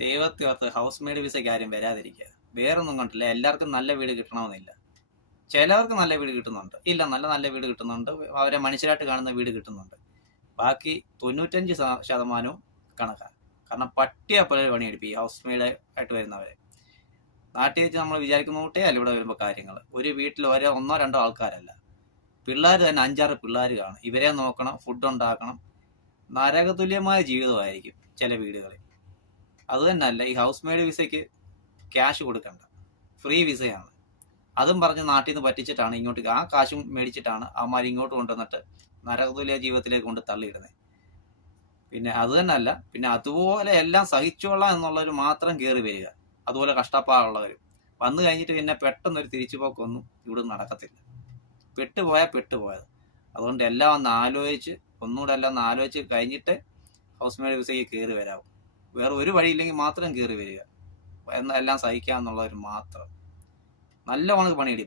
ദൈവത്തെ ഓർത്ത് house made വിസയ്ക്ക് ആരും വരാതിരിക്കുക. വേറൊന്നും കൊണ്ടില്ല, എല്ലാവർക്കും നല്ല വീട് കിട്ടണമെന്നില്ല. ചിലവർക്ക് നല്ല വീട് കിട്ടുന്നുണ്ട്, ഇല്ല നല്ല നല്ല വീട് കിട്ടുന്നുണ്ട്, അവരെ മനുഷ്യരായിട്ട് കാണുന്ന വീട് കിട്ടുന്നുണ്ട്. ബാക്കി 95% കണക്കാണ്. കാരണം പട്ടിയെ പോലെ പണിയെടുപ്പി ഈ ഹൗസ് മെയ്ഡ് ആയിട്ട് വരുന്നവരെ. നാട്ടിൽ വെച്ച് നമ്മൾ വിചാരിക്കുന്ന കൂട്ടേ അല്ല ഇവിടെ വരുമ്പോൾ കാര്യങ്ങൾ. ഒരു വീട്ടിൽ ഒന്നോ രണ്ടോ ആൾക്കാരല്ല, പിള്ളേർ തന്നെ 5-6 പിള്ളേർ കാണും. ഇവരെ നോക്കണം, ഫുഡ് ഉണ്ടാക്കണം. നരകതുല്യമായ ജീവിതമായിരിക്കും ചില വീടുകളിൽ. അതുതന്നെയല്ല, ഈ ഹൗസ് മെയ്ഡ് വിസയ്ക്ക് ക്യാഷ് കൊടുക്കണ്ട, ഫ്രീ വിസയാണ്. അതും പറഞ്ഞ് നാട്ടിൽ നിന്ന് പറ്റിച്ചിട്ടാണ് ഇങ്ങോട്ട് ആ കാശും മേടിച്ചിട്ടാണ് അവന്മാർ ഇങ്ങോട്ട് കൊണ്ടുവന്നിട്ട് നരകതുല്യ ജീവിതത്തിലേക്ക് കൊണ്ട് തള്ളിയിടുന്നത്. പിന്നെ അത് തന്നെയല്ല, പിന്നെ അതുപോലെ എല്ലാം സഹിച്ചോളാം എന്നുള്ളവർ മാത്രം കയറി വരിക. അതുപോലെ കഷ്ടപ്പാടുള്ളവർ വന്നു കഴിഞ്ഞിട്ട് പിന്നെ പെട്ടെന്നൊരു തിരിച്ചുപോക്കൊന്നും ഇവിടെ നടക്കത്തില്ല. പെട്ടുപോയാൽ പെട്ടുപോയത്. അതുകൊണ്ട് എല്ലാം ഒന്ന് ആലോചിച്ച്, ഒന്നുകൂടെ എല്ലാം ഒന്ന് ആലോചിച്ച് കഴിഞ്ഞിട്ട് ഹൗസ് മെയ്ഡ് വിസയ്ക്ക് കയറി വരാവും. വേറെ ഒരു വഴിയില്ലെങ്കിൽ മാത്രം കയറി വരിക. എല്ലാം സഹിക്കുക എന്നുള്ളവർ മാത്രം. നല്ല കണക്ക് പണിയെടുക്കും.